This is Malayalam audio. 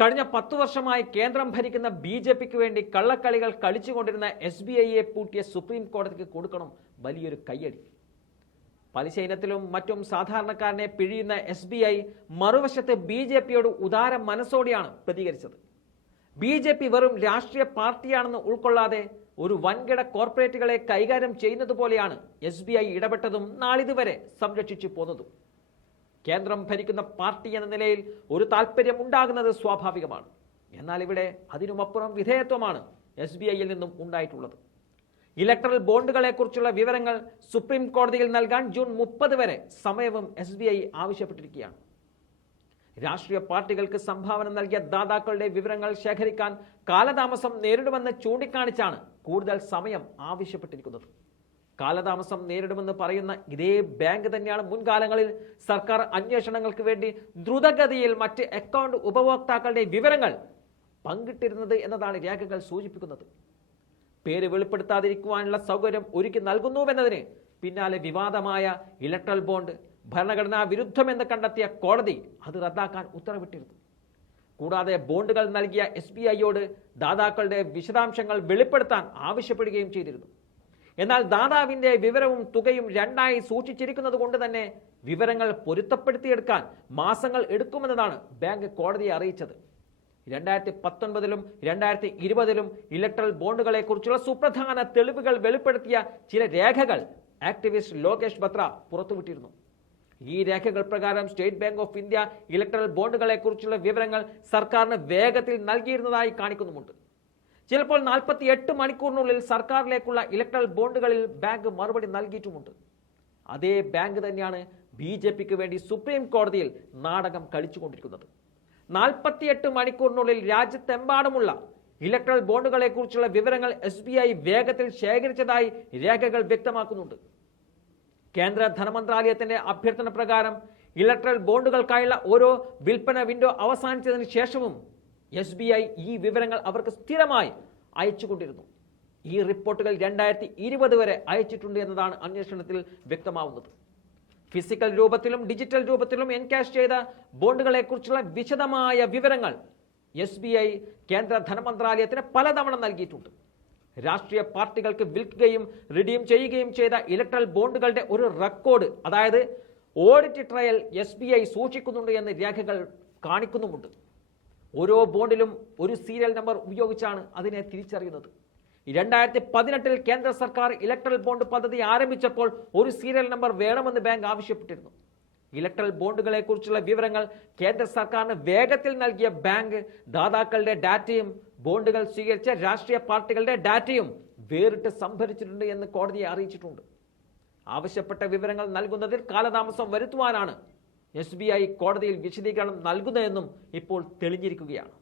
കഴിഞ്ഞ 10 വർഷമായി കേന്ദ്രം ഭരിക്കുന്ന ബി.ജെ.പിക്ക് വേണ്ടി കള്ളക്കളികൾ കളിച്ചുകൊണ്ടിരുന്ന എസ്.ബി.ഐയെ പൂട്ടിയ സുപ്രീം കോടതിക്ക് കൊടുക്കണം വലിയൊരു കയ്യടി. പലിശ ഇനത്തിലും മറ്റും സാധാരണക്കാരനെ പിഴിയുന്ന എസ്.ബി.ഐ മറുവശത്ത് ബി.ജെ.പിയോട് ഉദാര മനസ്സോടെയാണ് പ്രതികരിച്ചത്. ബി.ജെ.പി വെറും രാഷ്ട്രീയ പാർട്ടിയാണെന്ന് ഉൾക്കൊള്ളാതെ ഒരു വൻകിട കോർപ്പറേറ്റുകളെ കൈകാര്യം ചെയ്യുന്നത് പോലെയാണ് എസ്.ബി.ഐ ഇടപെട്ടതും നാളിതുവരെ സംരക്ഷിച്ചു പോന്നതും. കേന്ദ്രം ഭരിക്കുന്ന പാർട്ടി എന്ന നിലയിൽ ഒരു താല്പര്യം ഉണ്ടാകുന്നത് സ്വാഭാവികമാണ്. എന്നാൽ ഇവിടെ അതിനുമപ്പുറം വിധേയത്വമാണ് എസ്.ബി.ഐയിൽ നിന്നും ഉണ്ടായിട്ടുള്ളത്. ഇലക്ട്രൽ ബോണ്ടുകളെക്കുറിച്ചുള്ള വിവരങ്ങൾ സുപ്രീം കോടതിയിൽ നൽകാൻ ജൂൺ 30 വരെ സമയവും എസ്.ബി.ഐ ആവശ്യപ്പെട്ടിരിക്കുകയാണ്. രാഷ്ട്രീയ പാർട്ടികൾക്ക് സംഭാവന നൽകിയ ദാതാക്കളുടെ വിവരങ്ങൾ ശേഖരിക്കാൻ കാലതാമസം നേരിടുമെന്ന് ചൂണ്ടിക്കാണിച്ചാണ് കൂടുതൽ സമയം ആവശ്യപ്പെട്ടിരിക്കുന്നത്. കാലതാമസം നേരിടുമെന്ന് പറയുന്ന ഇതേ ബാങ്ക് തന്നെയാണ് മുൻകാലങ്ങളിൽ സർക്കാർ അന്വേഷണങ്ങൾക്ക് വേണ്ടി ദ്രുതഗതിയിൽ മറ്റ് അക്കൗണ്ട് ഉപഭോക്താക്കളുടെ വിവരങ്ങൾ പങ്കിട്ടിരുന്നത് എന്നതാണ് രേഖകൾ സൂചിപ്പിക്കുന്നത്. പേര് വെളിപ്പെടുത്താതിരിക്കുവാനുള്ള സൗകര്യം ഒരുക്കി നൽകുന്നുവെന്നതിന് പിന്നാലെ വിവാദമായ ഇലക്ട്രൽ ബോണ്ട് ഭരണഘടനാ വിരുദ്ധമെന്ന് കണ്ടെത്തിയ കോടതി അത് റദ്ദാക്കാൻ ഉത്തരവിട്ടിരുന്നു. കൂടാതെ ബോണ്ടുകൾ നൽകിയ എസ്.ബി.ഐയോട് ദാതാക്കളുടെ വിശദാംശങ്ങൾ വെളിപ്പെടുത്താൻ ആവശ്യപ്പെടുകയും ചെയ്തിരുന്നു. എന്നാൽ ദാതാവിന്റെ വിവരവും തുകയും രണ്ടായി സൂക്ഷിച്ചിരിക്കുന്നത് കൊണ്ട് തന്നെ വിവരങ്ങൾ പൊരുത്തപ്പെടുത്തിയെടുക്കാൻ മാസങ്ങൾ എടുക്കുമെന്നതാണ് ബാങ്ക് കോടതിയെ അറിയിച്ചത്. 2019-ലും 2020-ലും ഇലക്ട്രൽ ബോണ്ടുകളെ കുറിച്ചുള്ള സുപ്രധാന തെളിവുകൾ വെളിപ്പെടുത്തിയ ചില രേഖകൾ ആക്ടിവിസ്റ്റ് ലോകേഷ് ബത്ര പുറത്തുവിട്ടിരുന്നു. ഈ രേഖകൾ പ്രകാരം State Bank of India electoral ബോണ്ടുകളെ കുറിച്ചുള്ള വിവരങ്ങൾ സർക്കാരിന് വേഗത്തിൽ നൽകിയിരുന്നതായി കാണിക്കുന്നുമുണ്ട്. ചിലപ്പോൾ 48 മണിക്കൂറിനുള്ളിൽ സർക്കാരിലേക്കുള്ള ഇലക്ട്രൽ ബോണ്ടുകളിൽ ബാങ്ക് മറുപടി നൽകിയിട്ടുമുണ്ട്. അതേ ബാങ്ക് തന്നെയാണ് ബി.ജെ.പിക്ക് വേണ്ടി സുപ്രീം കോടതിയിൽ നാടകം കളിച്ചുകൊണ്ടിരിക്കുന്നത്. 48 മണിക്കൂറിനുള്ളിൽ രാജ്യത്തെമ്പാടുമുള്ള ഇലക്ട്രൽ ബോണ്ടുകളെ കുറിച്ചുള്ള വിവരങ്ങൾ എസ്.ബി.ഐ വേഗത്തിൽ ശേഖരിച്ചതായി രേഖകൾ വ്യക്തമാക്കുന്നുണ്ട്. കേന്ദ്ര ധനമന്ത്രാലയത്തിന്റെ അഭ്യർത്ഥന പ്രകാരം ഇലക്ട്രൽ ബോണ്ടുകൾക്കായുള്ള ഓരോ വിൽപ്പന വിൻഡോ അവസാനിച്ചതിന് ശേഷവും എസ്.ബി.ഐ ഈ വിവരങ്ങൾ അവർക്ക് സ്ഥിരമായി അയച്ചുകൊണ്ടിരുന്നു. ഈ റിപ്പോർട്ടുകൾ 2020 വരെ അയച്ചിട്ടുണ്ട് എന്നതാണ് അന്വേഷണത്തിൽ വ്യക്തമാവുന്നത്. ഫിസിക്കൽ രൂപത്തിലും ഡിജിറ്റൽ രൂപത്തിലും എൻകാഷ് ചെയ്ത ബോണ്ടുകളെ കുറിച്ചുള്ള വിശദമായ വിവരങ്ങൾ എസ്.ബി.ഐ കേന്ദ്ര ധനമന്ത്രാലയത്തിന് പലതവണ നൽകിയിട്ടുണ്ട്. രാഷ്ട്രീയ പാർട്ടികൾക്ക് വിൽക്കുകയും റിഡീം ചെയ്യുകയും ചെയ്ത ഇലക്ട്രൽ ബോണ്ടുകളുടെ ഒരു റെക്കോർഡ്, അതായത് ഓഡിറ്റ് ട്രയൽ എസ്.ബി.ഐ സൂക്ഷിക്കുന്നുണ്ട് എന്ന് രേഖകൾ കാണിക്കുന്നുമുണ്ട്. ഓരോ ബോണ്ടിലും ഒരു സീരിയൽ നമ്പർ ഉപയോഗിച്ചാണ് അതിനെ തിരിച്ചറിയുന്നത്. 2018-ൽ കേന്ദ്ര സർക്കാർ ഇലക്ട്രൽ ബോണ്ട് പദ്ധതി ആരംഭിച്ചപ്പോൾ ഒരു സീരിയൽ നമ്പർ വേണമെന്ന് ബാങ്ക് ആവശ്യപ്പെട്ടിരുന്നു. ഇലക്ട്രൽ ബോണ്ടുകളെ കുറിച്ചുള്ള വിവരങ്ങൾ കേന്ദ്ര സർക്കാരിന് വേഗത്തിൽ നൽകിയ ബാങ്ക് ദാതാക്കളുടെ ഡാറ്റയും ബോണ്ടുകൾ സ്വീകരിച്ച രാഷ്ട്രീയ പാർട്ടികളുടെ ഡാറ്റയും വേറിട്ട് സംഭരിച്ചിട്ടുണ്ട് എന്ന് കോടതിയെ അറിയിച്ചിട്ടുണ്ട്. ആവശ്യപ്പെട്ട വിവരങ്ങൾ നൽകുന്നതിൽ കാലതാമസം വരുത്തുവാനാണ് എസ്.ബി.ഐ കോടതിയിൽ വിശദീകരണം നൽകുന്നതെന്നും ഇപ്പോൾ തെളിഞ്ഞിരിക്കുകയാണ്.